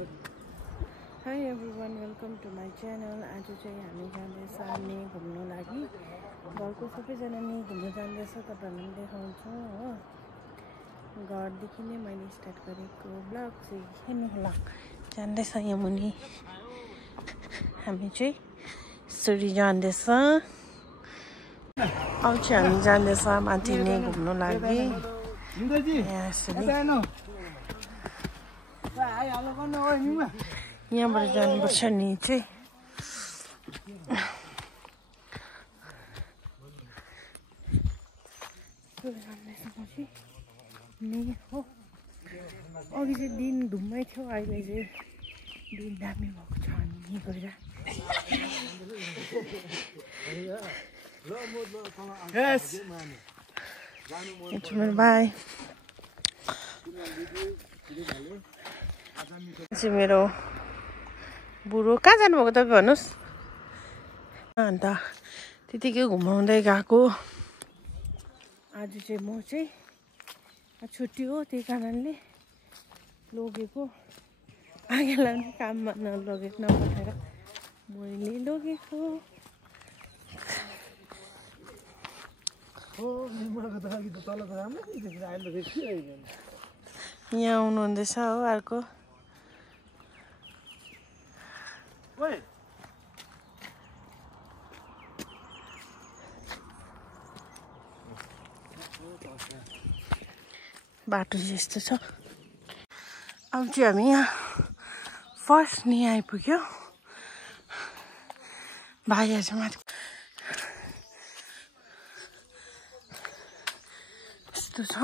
Hi everyone, welcome to my channel. आज चाहिँ हामी जाँदैछ नि घुम्नु लागि। घरको सबैजना नि घुम्न जाँदैछ, तपाईहरुलाई देखाउँछु हो। घरदेखि नै मैले स्टार्ट गरेको ब्लग चाहिँ हेर्नु होला। जाँदैछ यहाँ मुनि हामी चाहिँ सुरी जाँदैछ। अब चाहिँ हामी जाँदैछ माथि नै घुम्नु लागि। यहाँ सुरी यहाँबाट जानुपर्छ नि चाहिँ अघि चाहिँ दिन धुम्मै थियो, अहिले चाहिँ दिन दामी भएको छ नि गएर। बाई चाहिँ मेरो बुढो कहाँ जानुभएको तपाईँ भन्नुहोस्। अन्त त्यतिकै घुमाउँदै गएको। आज चाहिँ म चाहिँ छुट्टी हो, त्यही कारणले लगेको। आगेलाई पनि काममा नलगेको, नपठाएर मैले लगेको। यहाँ आउनुहुँदैछ हो अर्को। बाटो यस्तो छ। अब चाहिँ हामी यहाँ फर्स्ट नि आइपुग्यो। भाइहरू चाहिँ माथि यस्तो छ।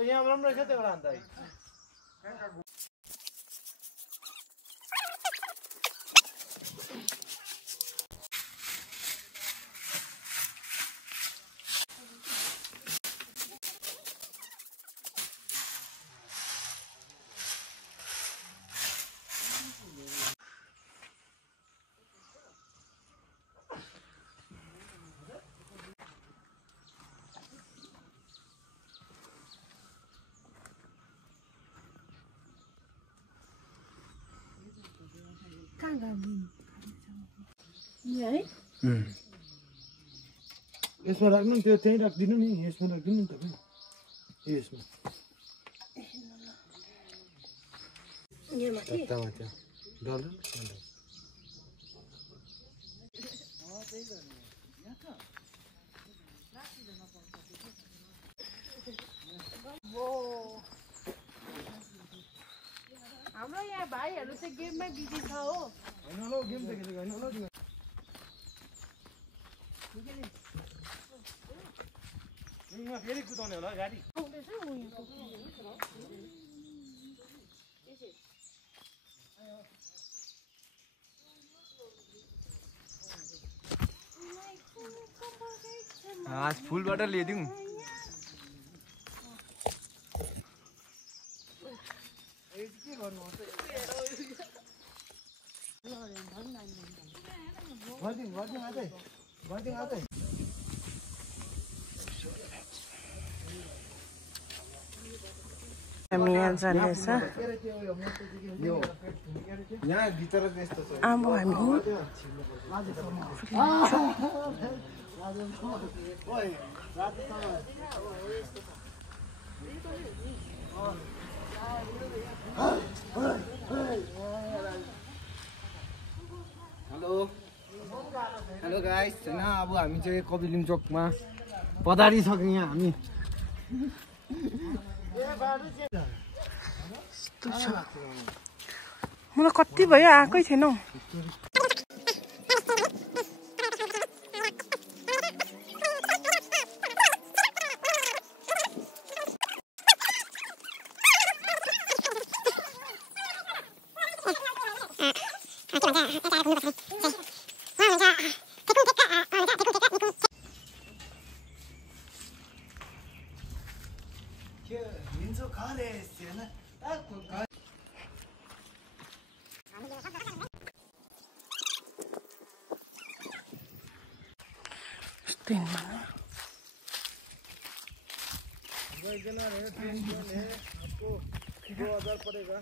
यहाँ राम्रो छ त्यो अन्त यसमा राख्नु नि, त्यो त्यही राखिदिनु नि, यसमा राखिदिनु नि तपाईँ। यसमा हाम्रो यहाँ भाइहरू चाहिँ गेममै बिजी छ हो। हैन ल, गेम देखेको हैन ल। फेरि कुदाउने होला गाडी आउँदैछ। आज फुलबाट ल्याइदिउँ। हामी यहाँ जाँदैछ। अब हामी हेलो गाइस, हैन अब हामी चाहिँ कपिलिङ चोकमा पधारिसक्यौँ। यहाँ हामी मलाई कति भयो आएकै छैन हौ। आपको 2000 पड़ेगा।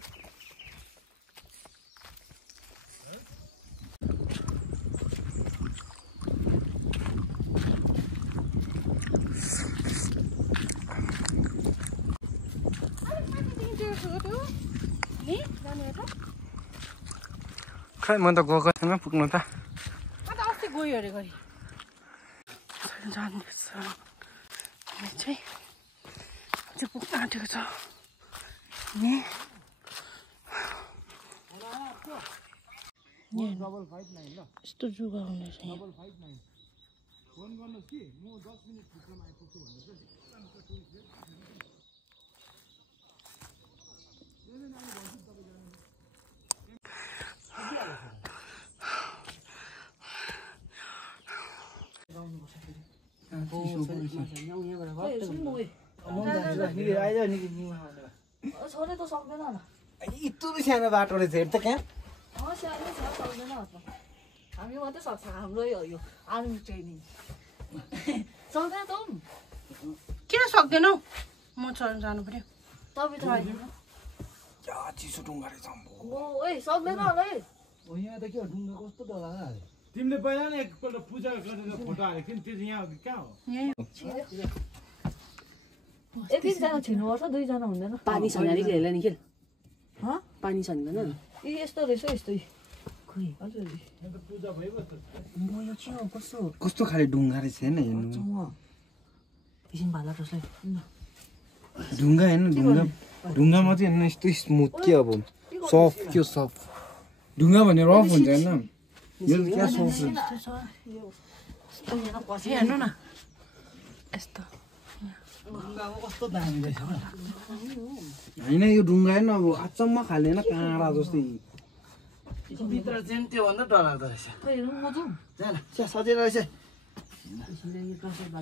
खै म त गएको छैन पुग्नु त अस्ति गयो अरे गरी जान्दैछ हामी चाहिँ पुग्न आँटेको छ नि यस्तो जुगा हुने छ फोन गर्नुहोस् कि म 10 मिनेट भित्रमा आइपुग्छु भनेर यत्रो सानो बाटो रहेछ हेर त कहाँ हामी मात्रै सक्छ हाम्रो यो आर्मी ट्रेनिङ सक्दैन त किन सक्दैनौ म जानु पर्यो तपाईँ त चिसो ढुङ्गा रहेछ ओए सक्दैन होला है यहाँ त के ढुङ्गा कस्तो डला तिमीले पहिला नै एकपल्ट पूजा गरेर फोटो हालेको थियो त्यो यहाँ कहाँ हो एकजना छिर्नुपर्छ दुईजना हुँदैन पानी छैन अरे हेर्ला नि के हँ पानी छैन भन ए यस्तो रहेछ यस्तै खोइ हजुर पूजा भइबस्छ म यो के हो कस्तो कस्तो खाले ढुङ्गा रहेछ हेर्न हेर्नु एकछिन भाला जसलाई ढुङ्गा हेर्नु ढुङ्गा मात्रै हेर्नु यस्तो स्मुथ के अब सफ्ट के सफ्ट ढुङ्गा भने रफ हुन्छ होइन यो क्या सफ्ट हेर्नु न यस्तो कस्तो दामी रहेछ होइन यो ढुङ्गा हेर्नु अब अचम्म खाले होइन काँडा जस्तै भित्र चाहिँ त्योभन्दा डरलाग्दो रहेछ सजिलो रहेछ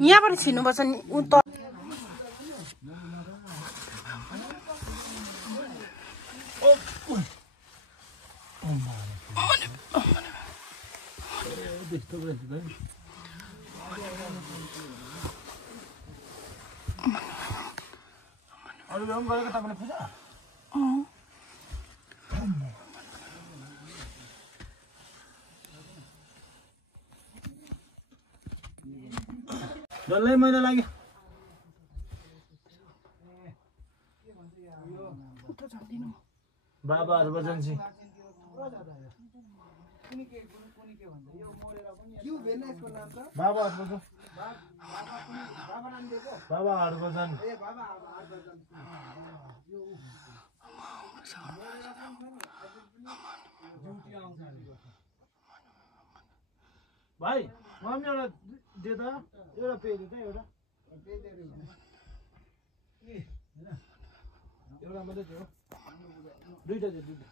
यहाँबाट छिर्नुपर्छ नि अरू बेला पनि गरेको तपाईँले पूजा डल्लै मैला लाग्यो बाबाहरू बजान्छ बाबाहरूको जान भाइ मलाई पनि एउटा दे त एउटा पे दे त एउटा एउटा मात्रै थियो दुईटा थियो दुईटा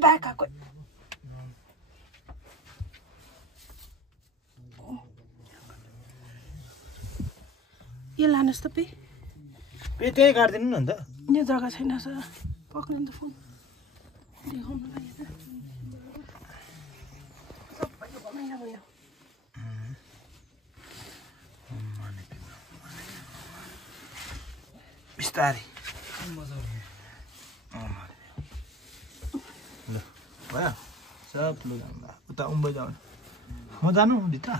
ब्याग आएको यो लानुहोस् त पे त्यहीँ काटिदिनु न अन्त यहाँ जग्गा छैन सर पक्रिनु त फोन देखाउनु लागि त सबैको बनाइला भयो बिस्तारै ल भयो सब लु उता उम्बै जाऊ म जानु भित्र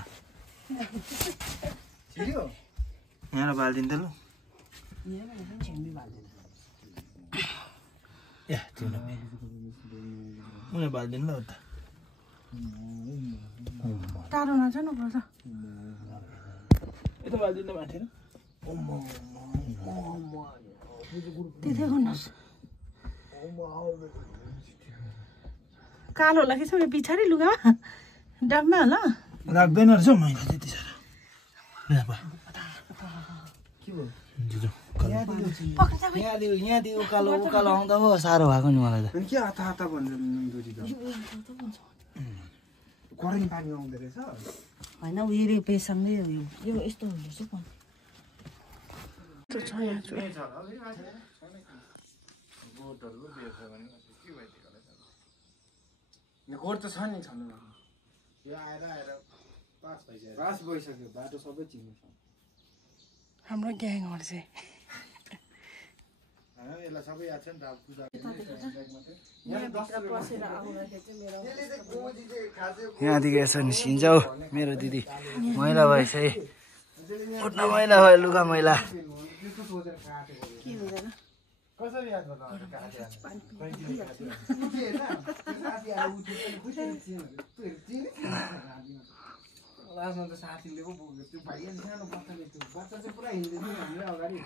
यहाँ बालिदिनु त लु ए तिम्रो उनीहरू बालिदिनु ल उता टाढो नजानु पर्छ यता बालिदिनु भएको त्यतै गर्नुहोस् कालो होला कि सबै पछाडि लुगामा डम्मा होला राख्दैन रहेछ मैला त्यति साह्रो यहाँदेखि उकालो उकालो आउँदा हो साह्रो भएको नि मलाई त के आता आता भन्छ नुनदोरी त करेन्ट पानी आउँदो रहेछ होइन उयो पेसँगै यो यस्तो हुँदो रहेछ पनि गोठ त छ नि छनु यो आएर पास भइसक्यो बाटो सबै चिन्नु छ हाम्रो ग्याङहरु चाहिँ यसलाई सबै याद छ नि त पूजा यहाँदेखि यसो निस्किन्छ हौ मेरो दिदी मैला भएछ है उठ्न मैला भयो लुगा मैला कसरी याद गर्नु लास्टमा त साथीले पो बोक्यो त्यो भाइ सानो बच्चा चाहिँ पुरा हिँड्दै थियो हामीले अगाडि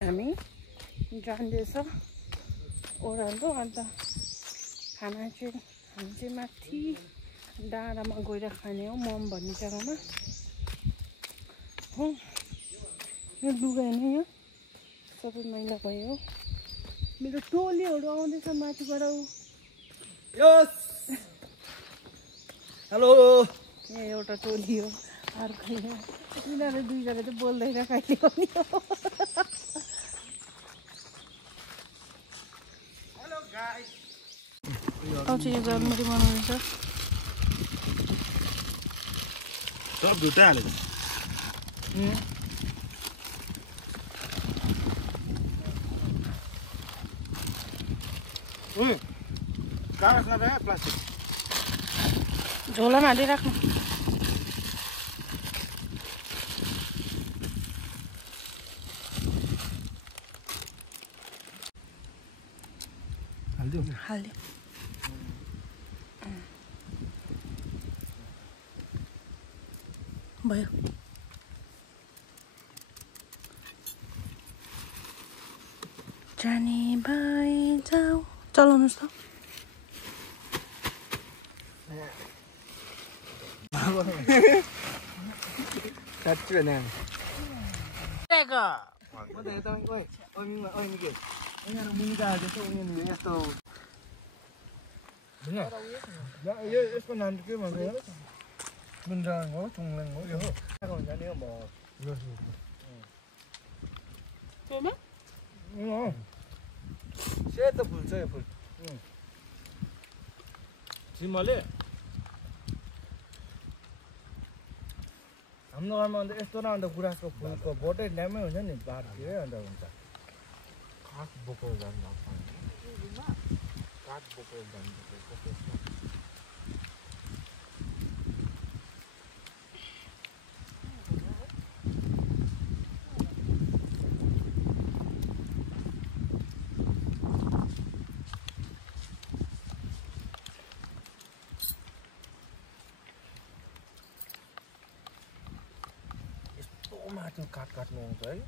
हामी जाँदैछ ओह्रालो अन्त खाना चाहिँ हामी चाहिँ माथि डाँडामा गएर खाने हो मम भन्ने जग्गामा हो यो लुगा होइन यो सबै मैला भयो मेरो टोलीहरू आउँदैछ माथिबाट हेलो ए एउटा टोली हो अर्को यिनीहरू दुईजना चाहिँ बोल्दैन कहिले पनि हो यो जलमुरी बनाउँदैछ सब धुटै हालेको कागज नभए प्लास्टिक झोलामा हालिराख्नु हालिदिउ हाल्यो भयो जाने भाइ जाऊ चलाउनुहोस् त साँच्ची भने यसको नाम के भन्छ बुन्जाङ हो चुङलाङ हो यो हुन्छ नि हो सेतो फुल छ यो फुल सिमले हाम्रो घरमा अन्त यस्तो न अन्त गुराँसको फुलको बोटै ड्यामै हुन्छ नि बारतिर अन्त हुन्छ काठ बोकेर जानु काठ बोकेर जानु माथि काठ काट्नु आउँछ है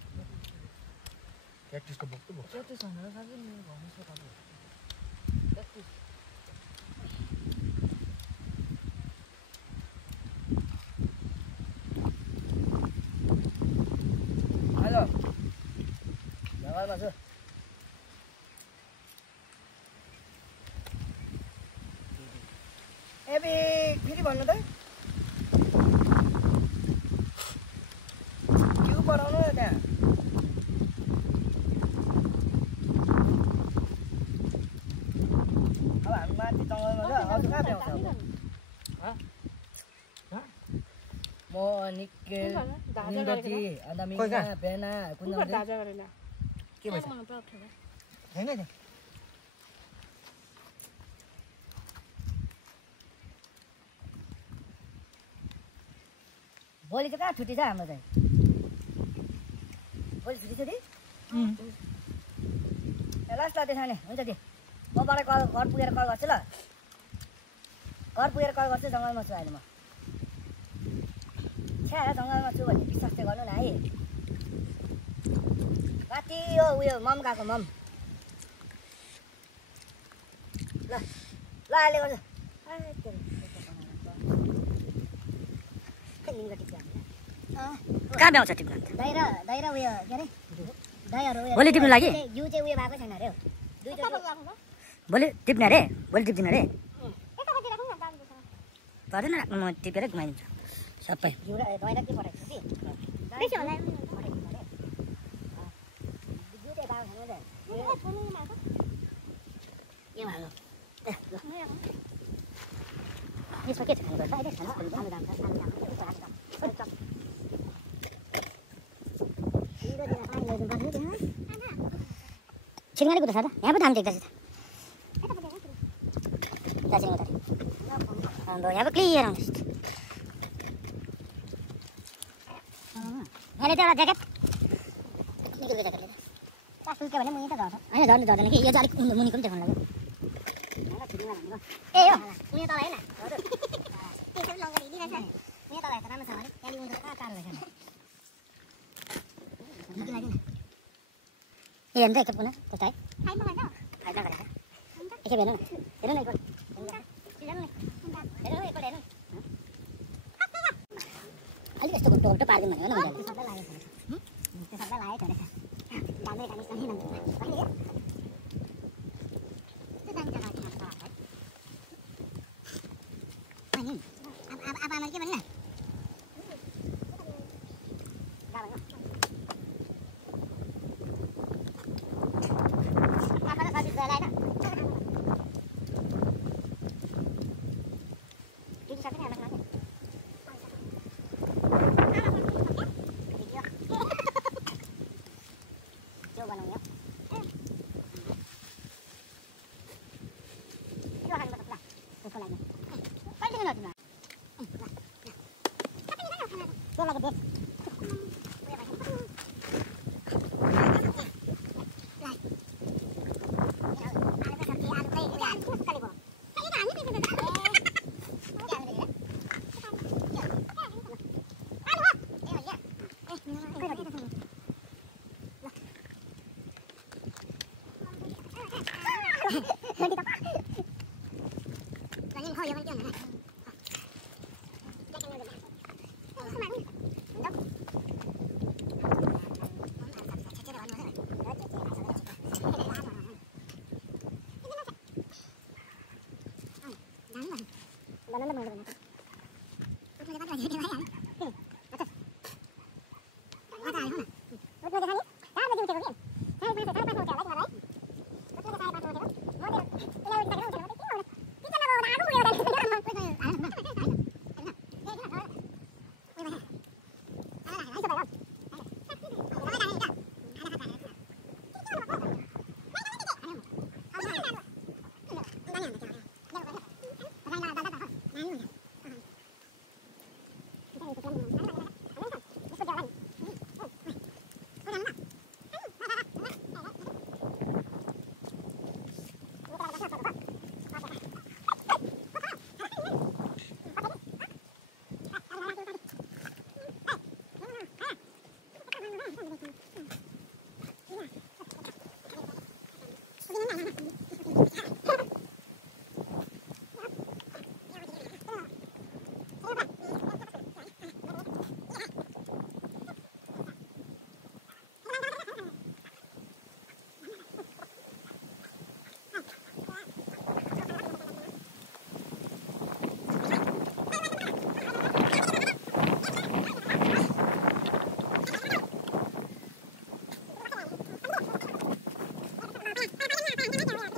क्याक्टिसको बोक्छु बोक्छ हेलो जग्गामा छु एबे फेरि भन्नु त बनाउनु न त्यहाँ अब हामी माथि जङ्गलमा छ अरू कहाँ भ्याउँछ म निकै निन्दोटी अन्त मिना बेना कुन के भन्छ छैन नि भोलि चाहिँ कहाँ छुट्टी छ हाम्रो चाहिँ भोलि छुट्टी छ लास्ट ल त्यसो भने हुन्छ कि मबाट घर पुगेर कल गर्छु ल घर पुगेर कल गर्छु जङ्गलमा छु अहिले म छ्या जङ्गलमा छु भने विश्वास चाहिँ गर्नु न है कति हो उयो मम गएको मम ल ल अहिले गर्छु कहाँ भ्याउँछ टिप्नु दही र उयो के अरे दहीहरू उयो भोलि टिप्नु लागि जिउ चाहिँ उयो भएको छैन अरे हौ भोलि टिप्ने अरे भोलि टिप्दिनु अरे पर्दैन राख्नु म टिपेर घुमाइदिन्छु सबै जिउ र दही र के पठाइदिन्छु कि बेसी होला पठाइदिन्छु अरे जिउ चाहिँ भएको छैन के भयो यसमा के छ खानुपर्छ अहिले खानु आलु दाम छ छिरिङाले कुद्छ त यहाँ पो धाम देख्दैछ त दार्जिलिङ उता यहाँ पो क्लियर आउँदैछ यहाँले चाहिँ एउटा ज्याकेट निकै ज्याकेट लिएर सुल्क्यो भने मुनि त झर्छ होइन झर्दैन कि यो चाहिँ अलिक मुनिको पनि देखाउनु लाग्यो ए हो उयो तल होइन उयो तल त राम्रो छ भने त्यहाँदेखि उनीहरू कहाँ टाढो रहेछ ए हेर्नु त एकखेप पुनः कस्तो है फाइदा गरेर एकखेप हेर्नु न हेर्नु न एकपल्ट हेर्नु एकपल्ट हेर्नु अलिक यस्तो घुट्टो घुट्टो पारिदिउँ भनेको न मजाले त्यो शब्द लागेको छ दामी दामी छ नि अब आमा के भन्नु Thank you.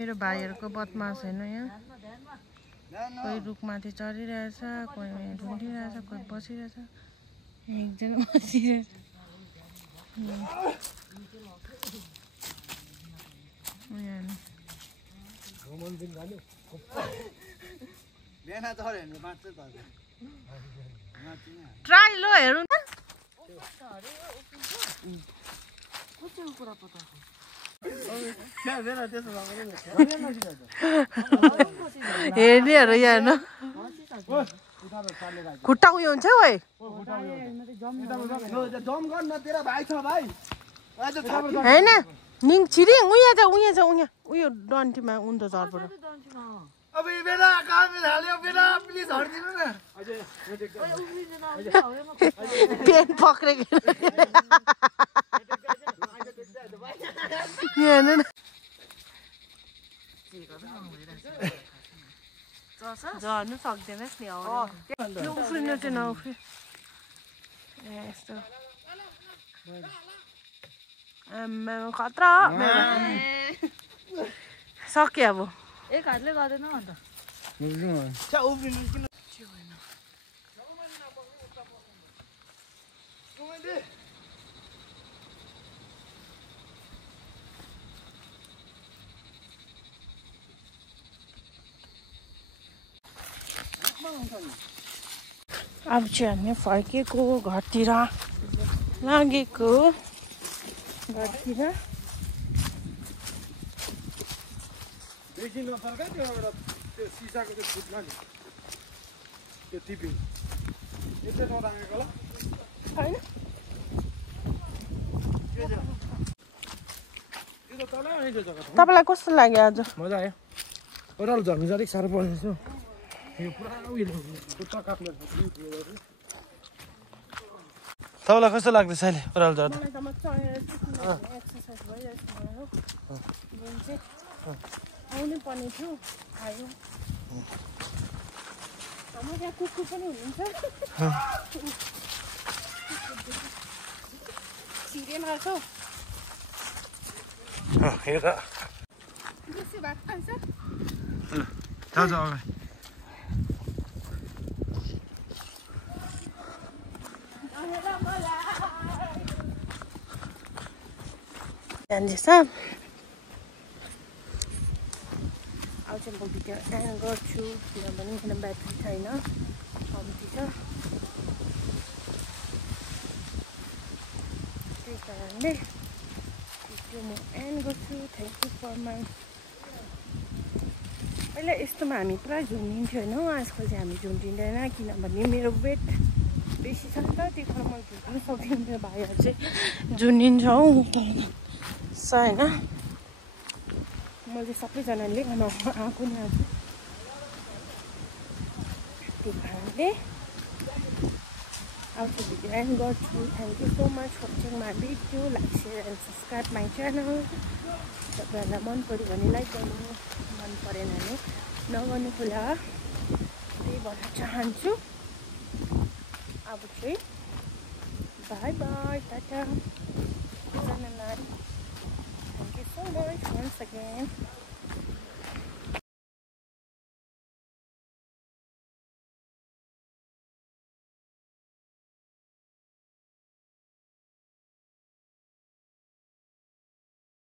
मेरो भाइहरुको बदमास हेर्नु यहाँ कोही रुखमाथि चढिरहेछ कोही ढुँडिरहेछ कोही बसिरहेछ एकजना बसिरहेछ ट्राई लो हेरौँ न हेर्नेहरू यहाँ हेर्नु खुट्टा उयो हुन्छ है होइन निङ छिरिङ उयो छ उयो डन्टीमा उन्दो झर्बाट पेन पक्रेको हेर्नु न झर्नु सक्दैनस् नि उफ्रिनु चाहिँ नउफ्रि यस्तो खतरा सक्यो अब एक हातले गर्दैन अन्त अब चाहिँ हामी फर्केको घरतिर लागेको घरतिर बेसी नसर्का त्यो एउटा त्यो सिसाको त्यो फुट्ला नि त्यो टिपिङ यस्तै नराखेको होला होइन त्यो त तल आइदियो जग्गा तपाईँलाई कस्तो लाग्यो आज मजा आयो ओह्रालो झर्नु चाहिँ अलिक साह्रो पर्दैछ यो पुरा उयो खुट्टा काट्नु तपाईँलाई कस्तो लाग्दैछ अहिले ओह्रालो झर्दा मलाई त मजाले एक्सर्साइज भइरहेछ मलाई हो जुन चाहिँ आउनै पर्ने थियो आयो हाम्रो यहाँ कुकुर पनि हुनुहुन्छ सिरियल हाल्छ हेर बेसी भात खान्छ जाऊ जान्दैछ अब चाहिँ म भिडियो एन्ड गर्छु किनभने मेरो ब्याट्री छैन कम्ती छ त्यही कारणले भिडियो म एन्ड गर्छु थ्याङ्क यू फर माई पहिला यस्तोमा हामी पुरा झुन्डिन्थ्यो होइन आजकल चाहिँ हामी झुन्डिँदैन किनभने मेरो वेट बेसी छ नि त त्यही कारण मैले झुन्डिनु सक्दिनँ मेरो भाइहरू चाहिँ झुन्डिन्छौँ छ होइन मैले सबैजनाले आएको नि आज त्यही कारणले अब चाहिँ भिडियो एन्ड गर्छु thank you so much for watching my video like share and subscribe my channel तपाईँहरूलाई मन पऱ्यो भने लाइक गर्नु मन परेन भने नगर्नु होला त्यही भन्न चाहन्छु अब चाहिँ बाई बाई टाटा thank you so much once again